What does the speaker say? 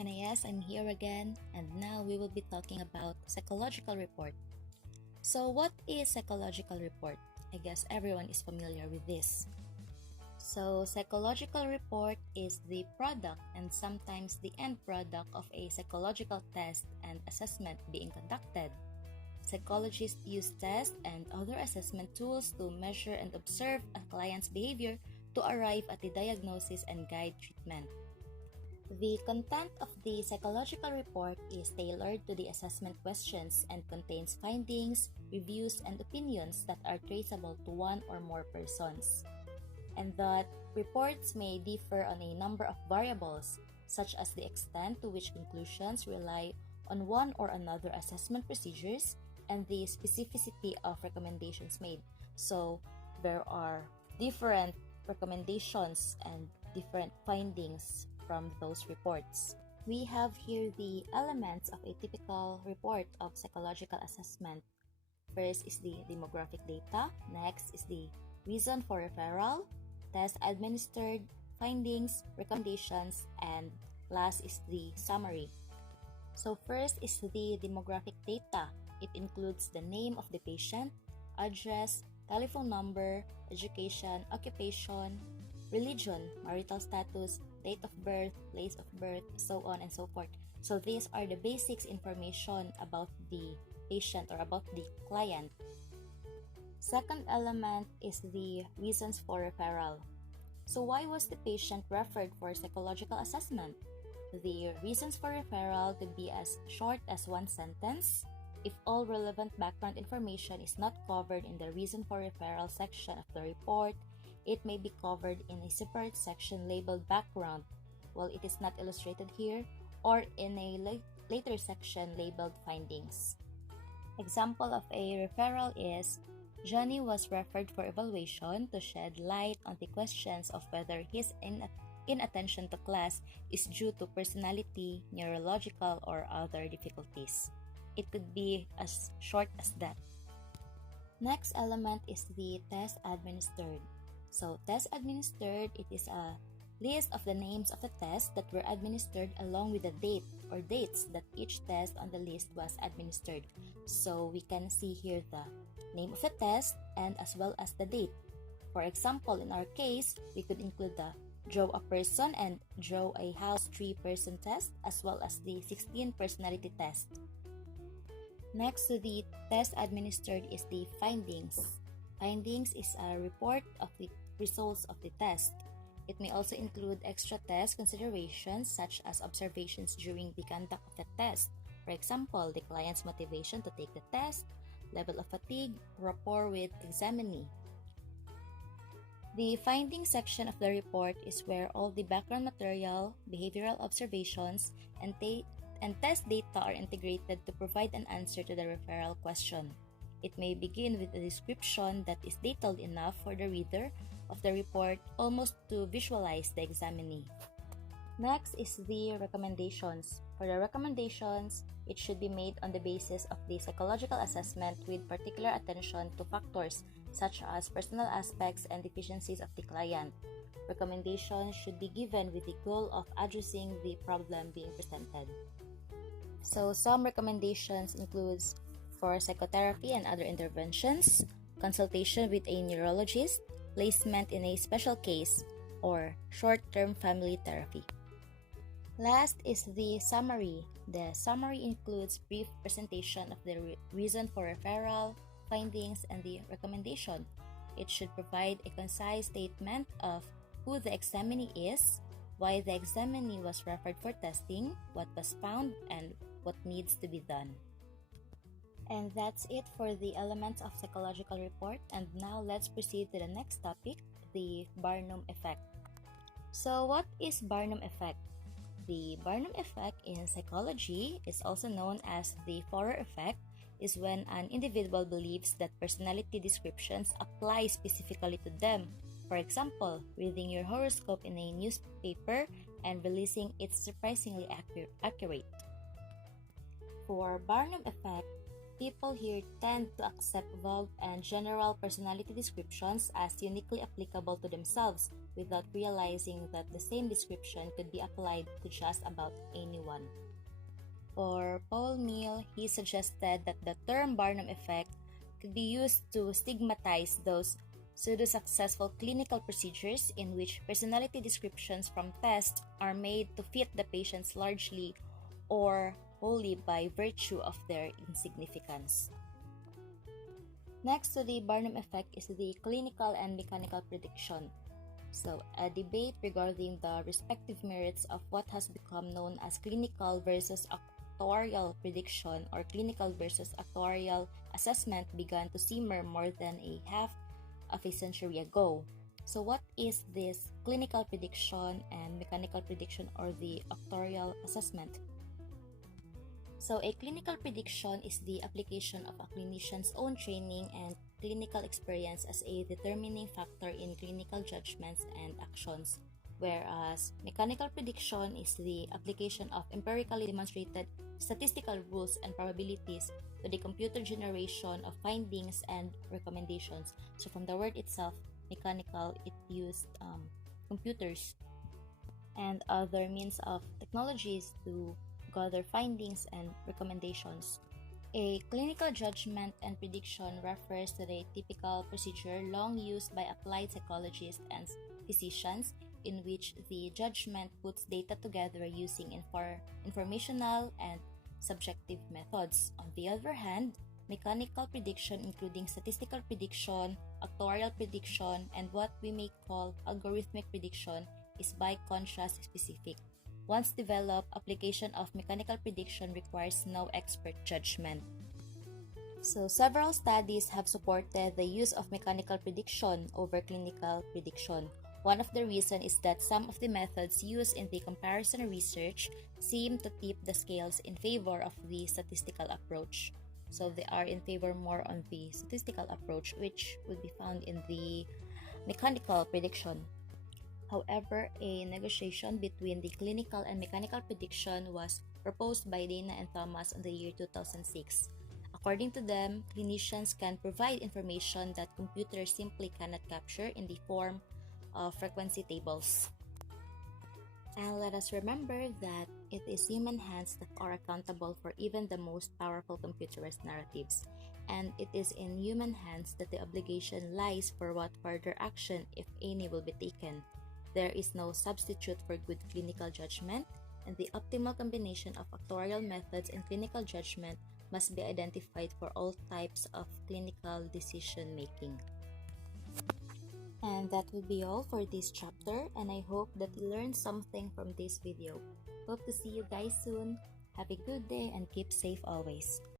And yes, I'm here again, and now we will be talking about psychological report. So what is psychological report? I guess everyone is familiar with this. So psychological report is the product and sometimes the end product of a psychological test and assessment being conducted. Psychologists use tests and other assessment tools to measure and observe a client's behavior to arrive at the diagnosis and guide treatment. The content of the psychological report is tailored to the assessment questions and contains findings, reviews, and opinions that are traceable to one or more persons. And that reports may differ on a number of variables, such as the extent to which conclusions rely on one or another assessment procedures and the specificity of recommendations made. So there are different recommendations and different findings from those reports. We have here the elements of a typical report of psychological assessment. First is the demographic data. Next is the reason for referral, test administered, findings, recommendations, and last is the summary. So first is the demographic data. It includes the name of the patient, address, telephone number, education, occupation, religion, marital status, date of birth, place of birth, so on and so forth. So these are the basics information about the patient or about the client. Second element is the reasons for referral. So why was the patient referred for psychological assessment? The reasons for referral could be as short as one sentence. If all relevant background information is not covered in the reason for referral section of the report, it may be covered in a separate section labeled background, while it is not illustrated here, or in a later section labeled findings. Example of a referral is, Johnny was referred for evaluation to shed light on the questions of whether his inattention to class is due to personality, neurological, or other difficulties. It could be as short as that. Next element is the test administered. So test administered, it is a list of the names of the tests that were administered along with the date or dates that each test on the list was administered. So we can see here the name of the test and as well as the date. For example, in our case, we could include the draw a person and draw a house 3-person test as well as the 16 personality test. Next to the test administered is the findings. Findings is a report of the results of the test. It may also include extra test considerations such as observations during the conduct of the test. For example, the client's motivation to take the test, level of fatigue, rapport with examinee. The findings section of the report is where all the background material, behavioral observations, and test data are integrated to provide an answer to the referral question. It may begin with a description that is detailed enough for the reader of the report almost to visualize the examinee. Next is the recommendations. For the recommendations, it should be made on the basis of the psychological assessment with particular attention to factors such as personal aspects and deficiencies of the client. Recommendations should be given with the goal of addressing the problem being presented. So some recommendations includes for psychotherapy and other interventions, consultation with a neurologist, placement in a special case, or short-term family therapy. Last is the summary. The summary includes brief presentation of the reason for referral, findings, and the recommendation. It should provide a concise statement of who the examinee is, why the examinee was referred for testing, what was found, and what needs to be done. And that's it for the elements of psychological report. And now let's proceed to the next topic, the Barnum effect. So what is Barnum effect? The Barnum effect in psychology is also known as the Forer effect, is when an individual believes that personality descriptions apply specifically to them. For example, reading your horoscope in a newspaper and releasing it's surprisingly accurate. For Barnum effect, people here tend to accept vague and general personality descriptions as uniquely applicable to themselves without realizing that the same description could be applied to just about anyone. For Paul Mill, he suggested that the term Barnum effect could be used to stigmatize those pseudo-successful clinical procedures in which personality descriptions from tests are made to fit the patients largely or wholly by virtue of their insignificance. Next to the Barnum effect is the clinical and mechanical prediction. So, a debate regarding the respective merits of what has become known as clinical versus actuarial prediction or clinical versus actuarial assessment began to simmer more than a half of a century ago. So what is this clinical prediction and mechanical prediction or the actuarial assessment? So a clinical prediction is the application of a clinician's own training and clinical experience as a determining factor in clinical judgments and actions, whereas mechanical prediction is the application of empirically demonstrated statistical rules and probabilities to the computer generation of findings and recommendations. So from the word itself, mechanical, it used computers and other means of technologies to gather findings and recommendations. A clinical judgment and prediction refers to the typical procedure long used by applied psychologists and physicians in which the judgment puts data together using informational and subjective methods. On the other hand, mechanical prediction, including statistical prediction, actuarial prediction, and what we may call algorithmic prediction, is by contrast specific. Once developed, application of mechanical prediction requires no expert judgment. So, several studies have supported the use of mechanical prediction over clinical prediction. One of the reasons is that some of the methods used in the comparison research seem to tip the scales in favor of the statistical approach. So they are in favor more on the statistical approach, which would be found in the mechanical prediction. However, a negotiation between the clinical and mechanical prediction was proposed by Dana and Thomas in the year 2006. According to them, clinicians can provide information that computers simply cannot capture in the form of frequency tables. And let us remember that it is human hands that are accountable for even the most powerful computerized narratives, and it is in human hands that the obligation lies for what further action, if any, will be taken. There is no substitute for good clinical judgment, and the optimal combination of actuarial methods and clinical judgment must be identified for all types of clinical decision making. And that will be all for this chapter, and I hope that you learned something from this video. Hope to see you guys soon. Have a good day and keep safe always.